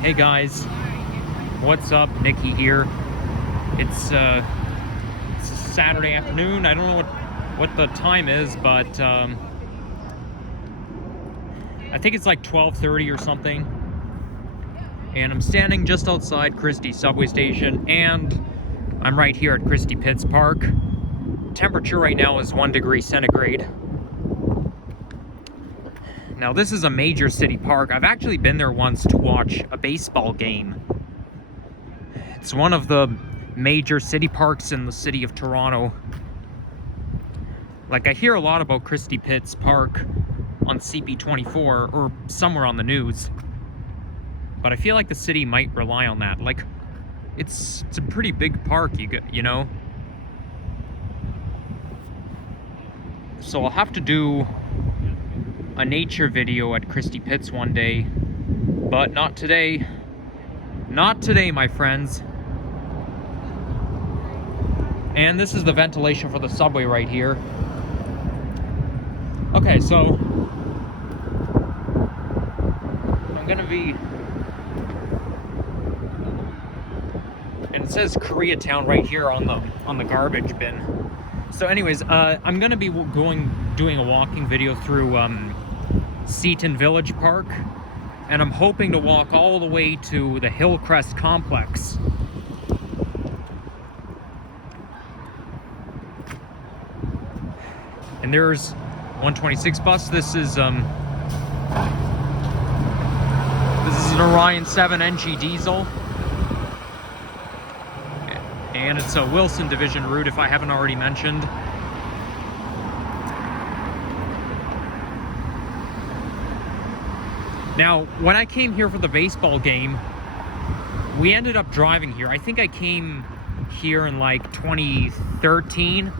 Hey guys, what's up? Nikki here. It's a Saturday afternoon. I don't know what the time is, but I think it's like 12:30 or something. And I'm standing just outside Christie subway station, and I'm right here at Christie Pitts Park. Temperature right now is 1 degree centigrade. Now this is a major city park. I've actually been there once to watch a baseball game. It's one of the major city parks in the city of Toronto. Like, I hear a lot about Christie Pitts Park on CP24 or somewhere on the news, but I feel like the city might rely on that. Like, it's a pretty big park, you know? So I'll have to do a nature video at Christie Pitts one day, but not today. Not today, my friends. And this is the ventilation for the subway right here. Okay, so I'm gonna be, and it says Koreatown right here on the garbage bin. So anyways, I'm gonna be doing a walking video through Seaton Village Park, and I'm hoping to walk all the way to the Hillcrest complex. And there's 126 bus. This is an Orion 7 NG diesel, and it's a Wilson Division route, if I haven't already mentioned. Now, when I came here for the baseball game, we ended up driving here. I think I came here in like 2013.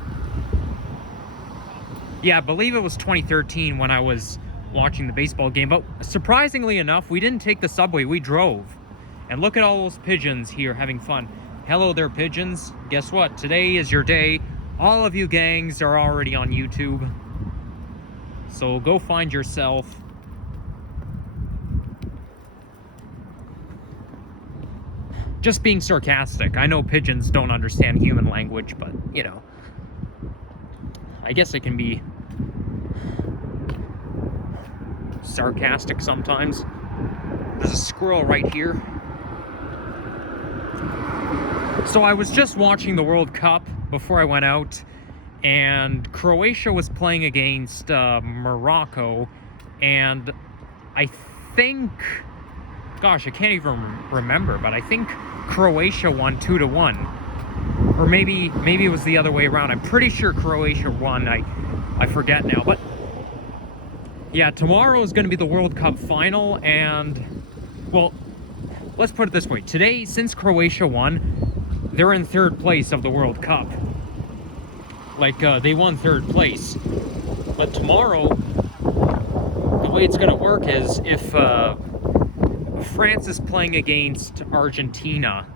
Yeah, I believe it was 2013 when I was watching the baseball game. But surprisingly enough, we didn't take the subway, we drove. And look at all those pigeons here having fun. Hello there, pigeons. Guess what? Today is your day. All of you gangs are already on YouTube. So go find yourself. Just being sarcastic. I know pigeons don't understand human language, but, you know, I guess it can be sarcastic sometimes. There's a squirrel right here. So I was just watching the World Cup before I went out, and Croatia was playing against Morocco, and I think, gosh, I can't even remember, but I think Croatia won 2-1. Or maybe it was the other way around. I'm pretty sure Croatia won. I forget now. But yeah, tomorrow is going to be the World Cup final, and, well, let's put it this way. Today, since Croatia won, they're in third place of the World Cup. Like, they won third place. But tomorrow, the way it's going to work is if France is playing against Argentina,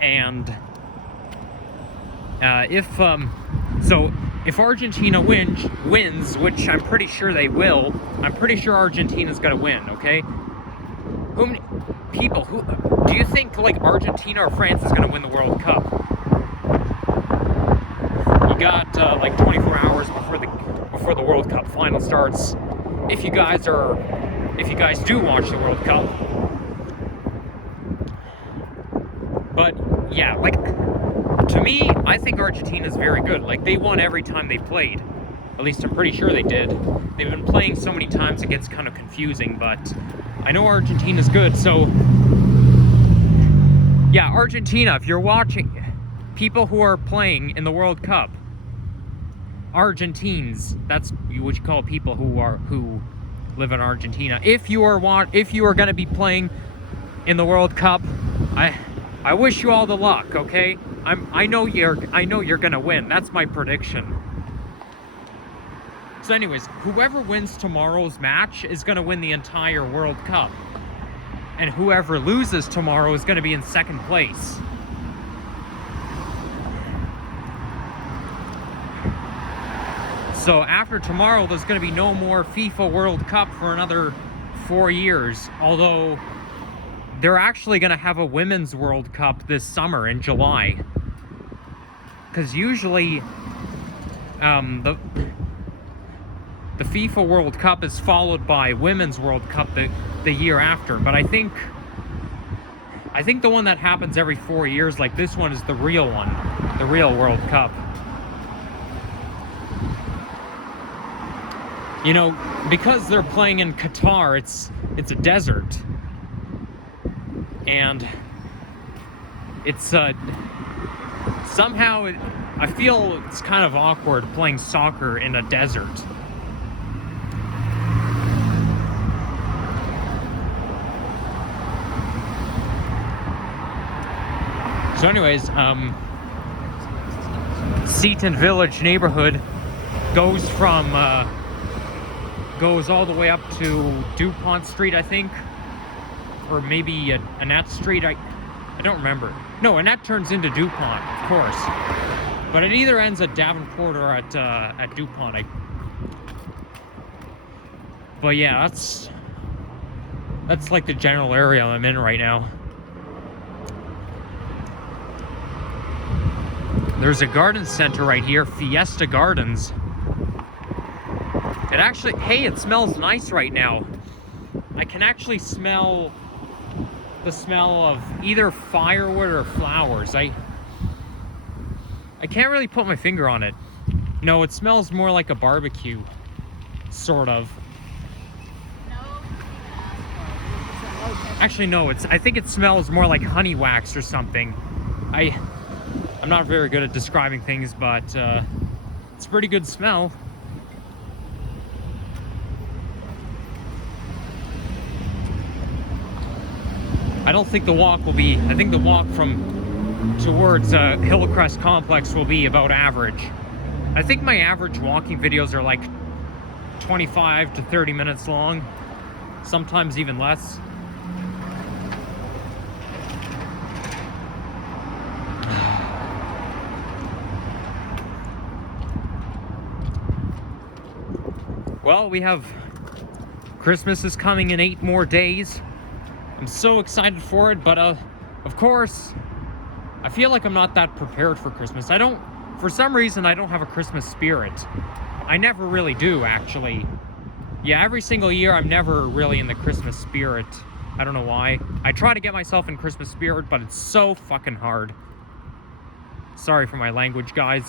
and if Argentina wins, which I'm pretty sure they will, I'm pretty sure Argentina's gonna win. Okay, who do you think, like, Argentina or France is gonna win the World Cup? You got like 24 hours before the World Cup final starts. If you guys do watch the World Cup. But yeah, like, to me, I think Argentina's very good. Like, they won every time they played. At least I'm pretty sure they did. They've been playing so many times it gets kind of confusing, but I know Argentina's good. So yeah, Argentina, if you're watching, people who are playing in the World Cup, Argentines, that's what you call people who live in Argentina. If you are going to be playing in the World Cup, I wish you all the luck, okay? I know you're gonna win. That's my prediction. So anyways, whoever wins tomorrow's match is gonna win the entire World Cup. And whoever loses tomorrow is gonna be in second place. So after tomorrow, there's gonna be no more FIFA World Cup for another 4 years, although they're actually going to have a Women's World Cup this summer in July. Because usually the FIFA World Cup is followed by Women's World Cup the year after. But I think the one that happens every 4 years, like this one, is the real one, the real World Cup. You know, because they're playing in Qatar, it's a desert. And it's somehow I feel it's kind of awkward playing soccer in a desert. So anyways, Seaton Village neighborhood goes all the way up to DuPont Street, I think. Or maybe Annette Street, I don't remember. No, Annette turns into DuPont, of course. But it either ends at Davenport or at DuPont. But yeah, that's like the general area I'm in right now. There's a garden center right here, Fiesta Gardens. It actually, hey, it smells nice right now. I can actually smell the smell of either firewood or flowers. I can't really put my finger on it. No, it smells more like a barbecue, sort of. Actually, no, I think it smells more like honey wax or something. I'm not very good at describing things, but it's a pretty good smell. I don't think the walk will be, I think the walk from towards Hillcrest complex will be about average. I think my average walking videos are like 25 to 30 minutes long, sometimes even less. Well, we have Christmas is coming in 8 more days. I'm so excited for it, but of course, I feel like I'm not that prepared for Christmas. For some reason, I don't have a Christmas spirit. I never really do, actually. Yeah, every single year, I'm never really in the Christmas spirit. I don't know why. I try to get myself in Christmas spirit, but it's so fucking hard. Sorry for my language, guys.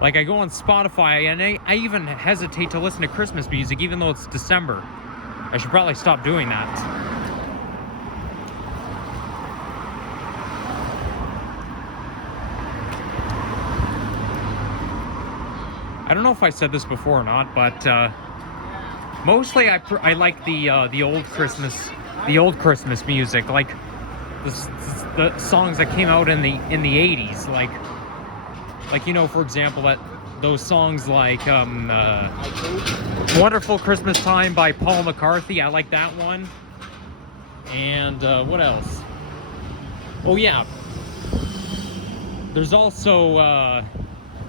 Like, I go on Spotify, and I even hesitate to listen to Christmas music, even though it's December. I should probably stop doing that. I don't know if I said this before or not, but mostly I like the old Christmas music, like the songs that came out in the 80s, like, you know, for example, those songs like Wonderful Christmas Time by Paul McCartney. I like that one. And what else? Oh yeah, there's also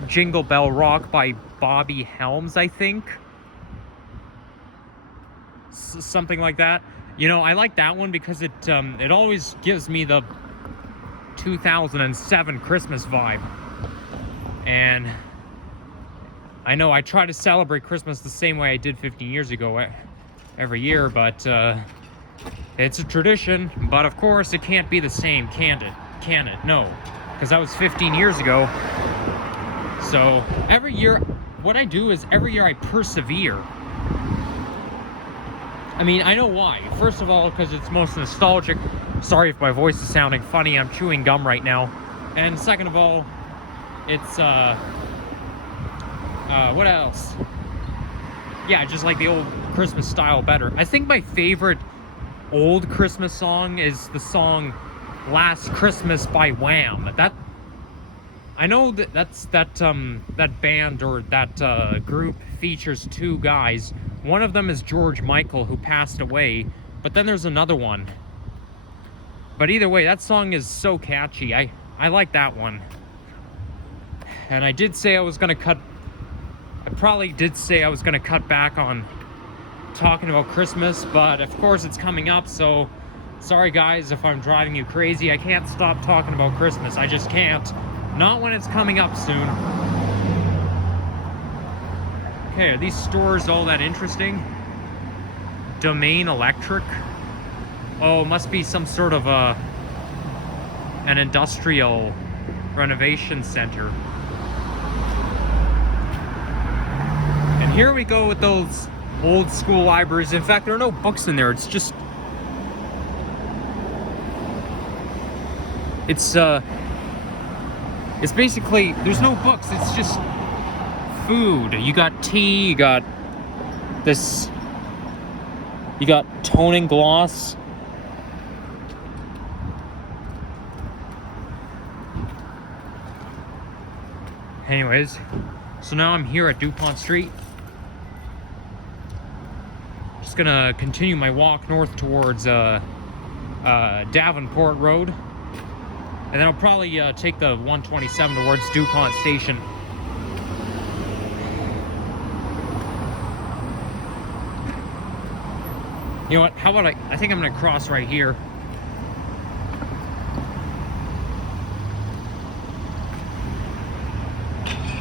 Jingle Bell Rock by Bobby Helms, I think. Something like that. You know, I like that one because it always gives me the 2007 Christmas vibe. And I know I try to celebrate Christmas the same way I did 15 years ago every year, but it's a tradition. But of course, it can't be the same, can it? Can it? No, because that was 15 years ago. So every year, what I do is every year I persevere. I mean, I know why. First of all, because it's most nostalgic. Sorry if my voice is sounding funny. I'm chewing gum right now. And second of all, it's what else? Yeah, I just like the old Christmas style better. I think my favorite old Christmas song is the song Last Christmas by Wham. I know that band or that group features 2 guys. One of them is George Michael, who passed away, but then there's another one. But either way, that song is so catchy. I like that one. And I did say I was gonna cut I probably did say I was going to cut back on talking about Christmas, but of course it's coming up, so sorry guys if I'm driving you crazy. I can't stop talking about Christmas. I just can't. Not when it's coming up soon. Okay, are these stores all that interesting? Domain Electric. Oh, must be some sort of an industrial renovation center. And here we go with those old school libraries. In fact, there are no books in there. It's just it's basically, there's no books. It's just food. You got tea, you got this, you got toning gloss. Anyways, so now I'm here at DuPont Street. Just gonna continue my walk north towards Davenport Road. And then I'll probably take the 127 towards DuPont Station. You know what? How about I think I'm gonna cross right here.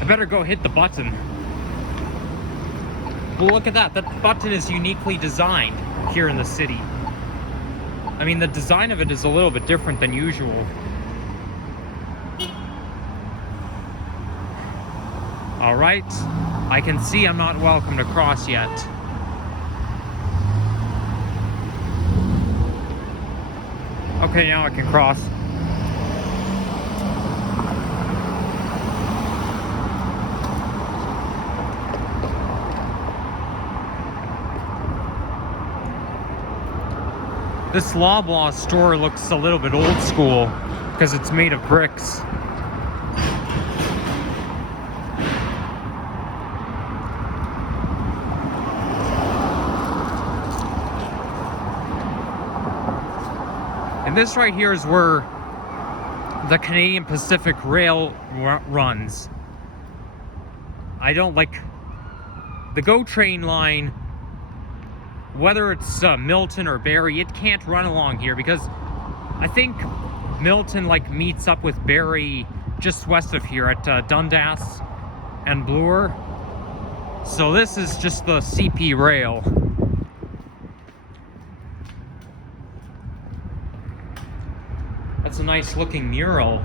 I better go hit the button. Well, look at that. That button is uniquely designed here in the city. I mean, the design of it is a little bit different than usual. All right, I can see I'm not welcome to cross yet. Okay, now I can cross. This Loblaw store looks a little bit old school because it's made of bricks. And this right here is where the Canadian Pacific Rail runs. I don't like the GO train line, whether it's Milton or Barrie, it can't run along here because I think Milton like meets up with Barrie just west of here at Dundas and Bloor. So this is just the CP rail. That's a nice looking mural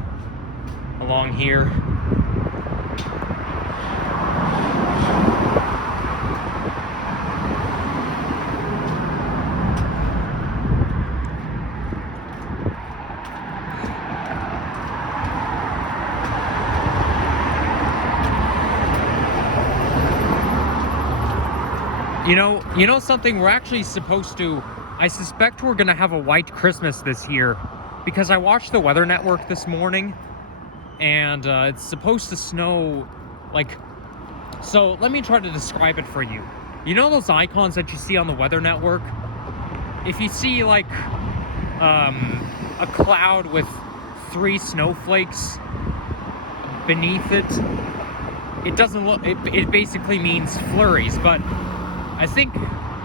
along here. You know something, we're actually supposed to, I suspect we're gonna have a white Christmas this year because I watched the Weather Network this morning and it's supposed to snow like, so let me try to describe it for you. You know those icons that you see on the Weather Network? If you see like a cloud with 3 snowflakes beneath it, it doesn't look, it basically means flurries, but I think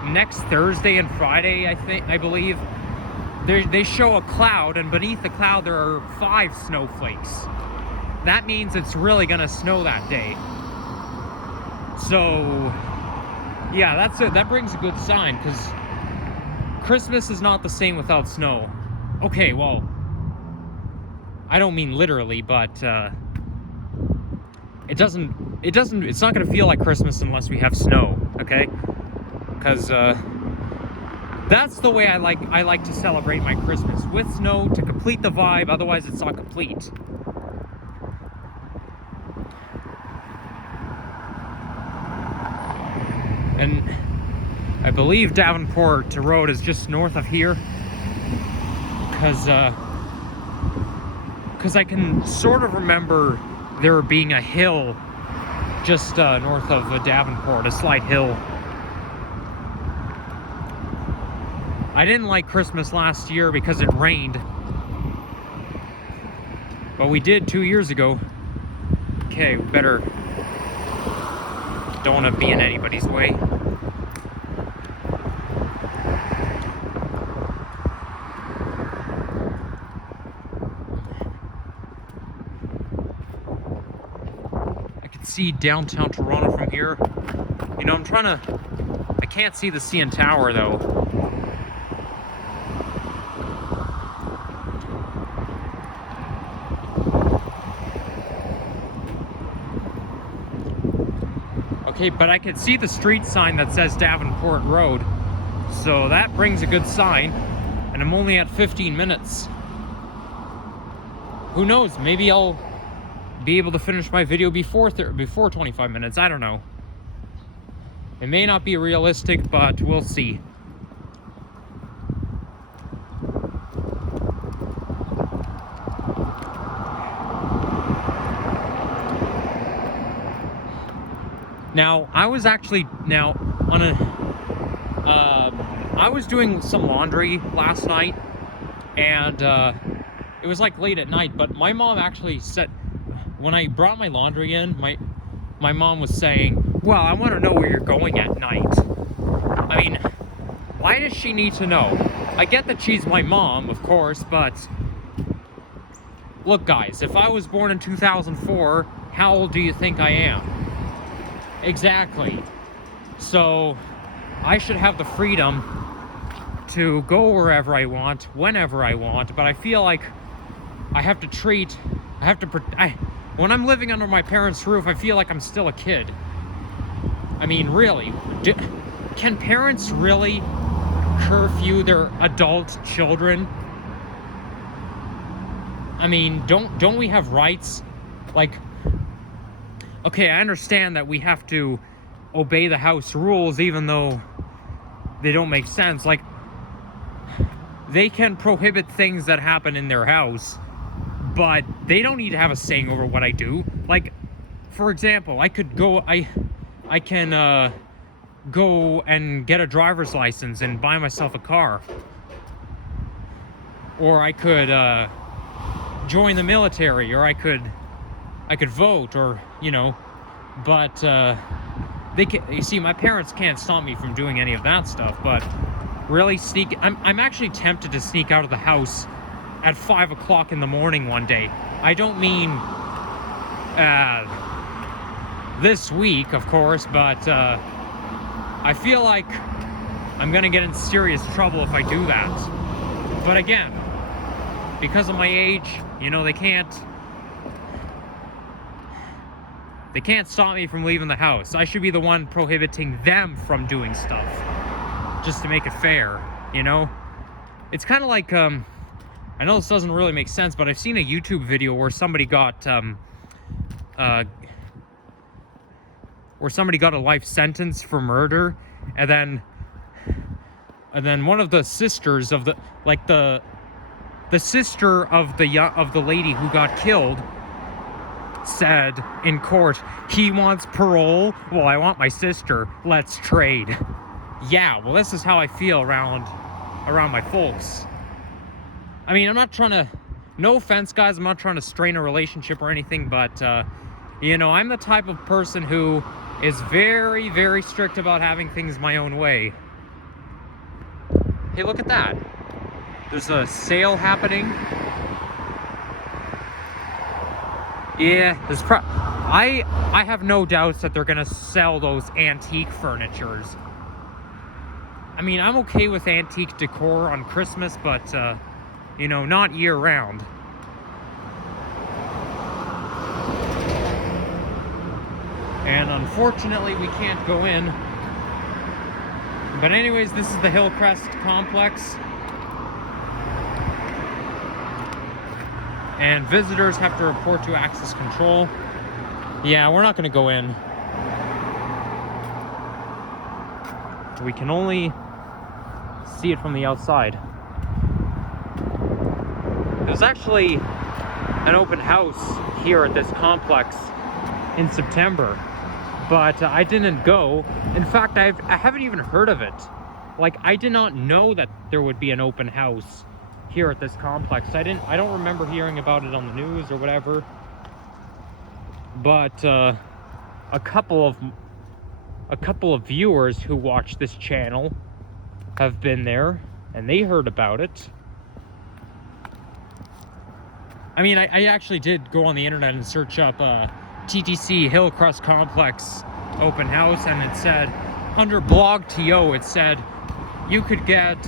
next Thursday and Friday, I believe, they show a cloud, and beneath the cloud there are 5 snowflakes. That means it's really gonna snow that day. So, yeah, that brings a good sign, because Christmas is not the same without snow. Okay, well, I don't mean literally, but it's not gonna feel like Christmas unless we have snow, okay? Because that's the way I like to celebrate my Christmas, with snow to complete the vibe. Otherwise it's not complete. And I believe Davenport Road is just north of here, because I can sort of remember there being a hill just north of Davenport, a slight hill. I didn't like Christmas last year because it rained. But we did 2 years ago. Okay, we better Don't want to be in anybody's way. I can see downtown Toronto from here. You know, I can't see the CN Tower though. Okay, but I can see the street sign that says Davenport Road. So that brings a good sign. And I'm only at 15 minutes. Who knows? Maybe I'll be able to finish my video before 25 minutes. I don't know. It may not be realistic, but we'll see. Now, I was actually I was doing some laundry last night, and it was like late at night, but my mom actually said, when I brought my laundry in, my mom was saying, well, I want to know where you're going at night. I mean, why does she need to know? I get that she's my mom, of course, but look, guys, if I was born in 2004, how old do you think I am? Exactly. So I should have the freedom to go wherever I want, whenever I want, but I feel like when I'm living under my parents' roof, I feel like I'm still a kid. I mean, really, can parents really curfew their adult children? I mean, don't we have rights? Like, okay, I understand that we have to obey the house rules even though they don't make sense. Like, they can prohibit things that happen in their house, but they don't need to have a saying over what I do. Like, for example, I can go and get a driver's license and buy myself a car. Or I could join the military, or I could vote, or, you know, but you see, my parents can't stop me from doing any of that stuff. But really, I'm actually tempted to sneak out of the house at 5 o'clock in the morning one day. I don't mean this week, of course, but I feel like I'm gonna get in serious trouble if I do that. But again, because of my age, you know, they can't stop me from leaving the house. I should be the one prohibiting them from doing stuff, just to make it fair, you know? It's kind of like, I know this doesn't really make sense, but I've seen a YouTube video where somebody got a life sentence for murder, and then one of the sisters of the sister of the lady who got killed said in court, he wants parole, well, I want my sister, let's trade. Yeah, well, this is how I feel around my folks. I mean, I'm not trying to, no offense, guys, I'm not trying to strain a relationship or anything, but you know, I'm the type of person who is very, very strict about having things my own way. Hey, look at that. There's a sale happening. Yeah, I have no doubts that they're gonna sell those antique furnitures. I mean, I'm okay with antique decor on Christmas, but you know, not year round. And unfortunately, we can't go in. But anyways, this is the Hillcrest complex. And visitors have to report to access control. Yeah, we're not going to go in. We can only see it from the outside. There's actually an open house here at this complex in September, but I didn't go. In fact, I haven't even heard of it. Like, I did not know that there would be an open house here at this complex. I don't remember hearing about it on the news or whatever. But a couple of a couple of viewers who watch this channel have been there, and they heard about it. I mean, I actually did go on the internet and search up TTC Hillcrest Complex open house, and it said, under blog TO, it said you could get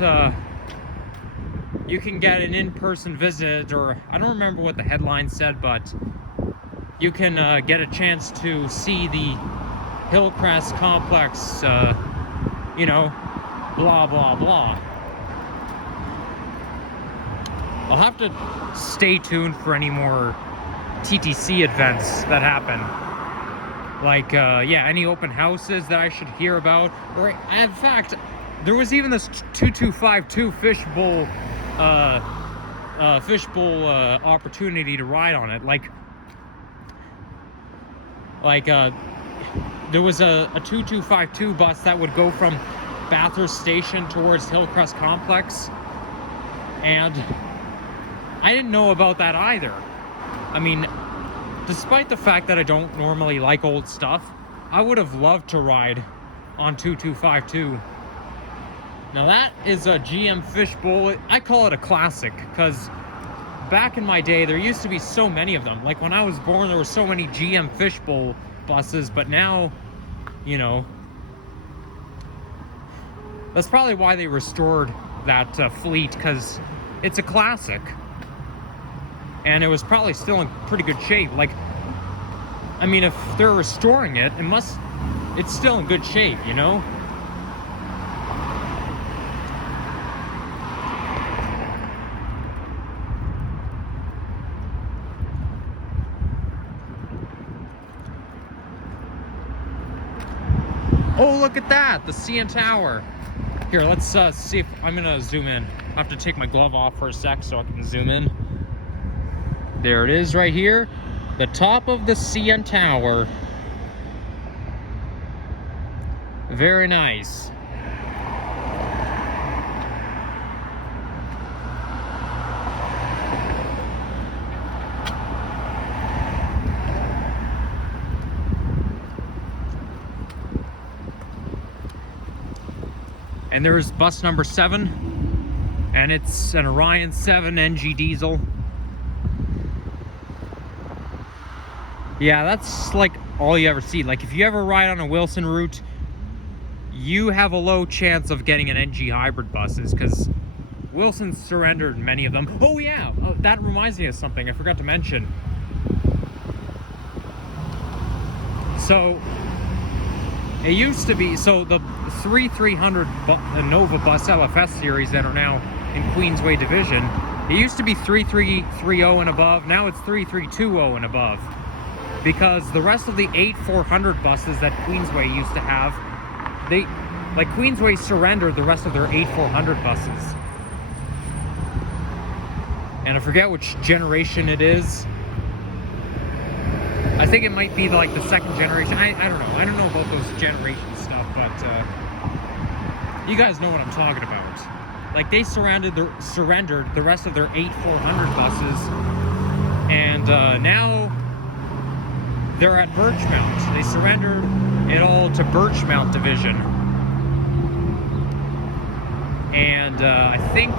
you can get an in-person visit, or I don't remember what the headline said, but you can get a chance to see the Hillcrest Complex, you know, blah, blah, blah. I'll have to stay tuned for any more TTC events that happen. Like, yeah, any open houses that I should hear about. Or, in fact, there was even this 2252 fishbowl opportunity to ride on it. There was a 2252 bus that would go from Bathurst Station towards Hillcrest Complex, and I didn't know about that either. I mean, despite the fact that I don't normally like old stuff, I would have loved to ride on 2252. Now that is a GM fishbowl. I call it a classic because back in my day there used to be so many of them. Like when I was born there were so many GM fishbowl buses, but now, you know, that's probably why they restored that fleet, because it's a classic. And it was probably still in pretty good shape. Like, I mean, if they're restoring it, it's still in good shape, you know? Oh, look at that, the CN Tower. Here, let's see if I'm gonna zoom in. I have to take my glove off for a sec so I can zoom in. There it is right here, the top of the CN Tower. Very nice. And there's bus number 7, and it's an Orion 7 NG diesel. Yeah, that's like all you ever see. Like if you ever ride on a Wilson route, you have a low chance of getting an NG hybrid buses because Wilson surrendered many of them. Oh yeah, that reminds me of something I forgot to mention. So it used to be, so the 3300 Nova Bus LFS series that are now in Queensway Division, it used to be 3330 and above, now it's 3320 and above. Because the rest of the 8400 buses that Queensway used to have, Queensway surrendered the rest of their 8400 buses. And I forget which generation it is. I think it might be like the second generation. I don't know. I don't know about those generation stuff, but you guys know what I'm talking about. Like they surrendered the rest of their 8400 buses, and now they're at Birchmount. They surrendered it all to Birchmount Division, and I think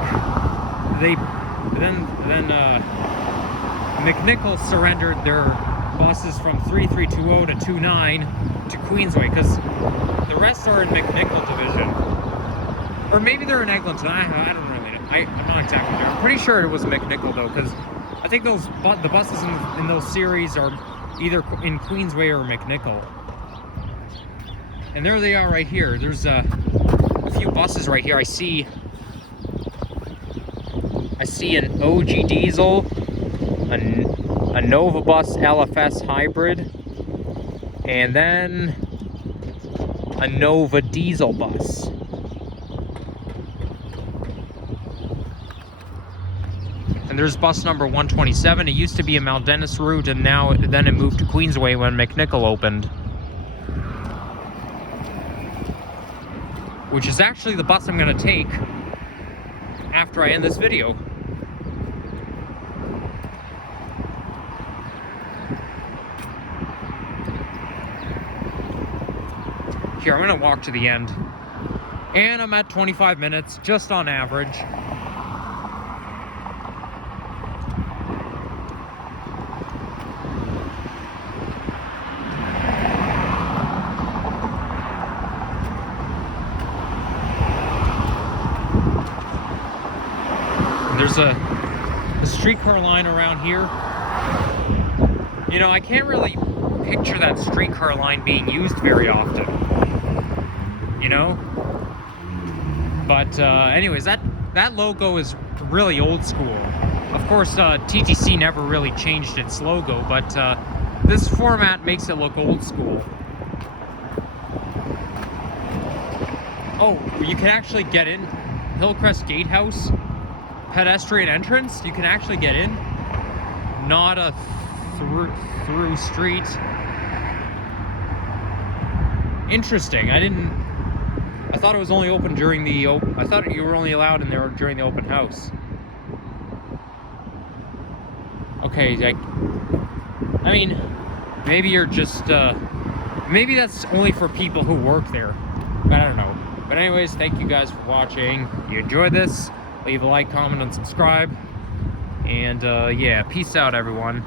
then McNichol surrendered their buses from 3320 to 29 to Queensway, because the rest are in McNichol Division, or maybe they're in Eglinton. I don't really know. I'm not exactly sure. I'm pretty sure it was McNichol though, because I think the buses in those series are either in Queensway or McNichol. And there they are right here. There's a few buses right here. I see an OG diesel, a Nova Bus LFS hybrid, and then a Nova diesel bus. And there's bus number 127. It used to be a Mount Dennis route, and then it moved to Queensway when McNichol opened. Which is actually the bus I'm going to take after I end this video. here. I'm gonna walk to the end. And I'm at 25 minutes, just on average. There's a streetcar line around here. You know, I can't really picture that streetcar line being used very often. You know? But anyways, that logo is really old school. Of course, TTC never really changed its logo, but this format makes it look old school. Oh, you can actually get in Hillcrest Gatehouse. Pedestrian entrance, you can actually get in, not a through street. Interesting. I thought it was only open during the I thought you were only allowed in there during the open house. Okay, I mean, maybe you're just maybe that's only for people who work there, but I don't know. But anyways, thank you guys for watching. If you enjoyed this, leave a like, comment, and subscribe. And yeah, peace out, everyone.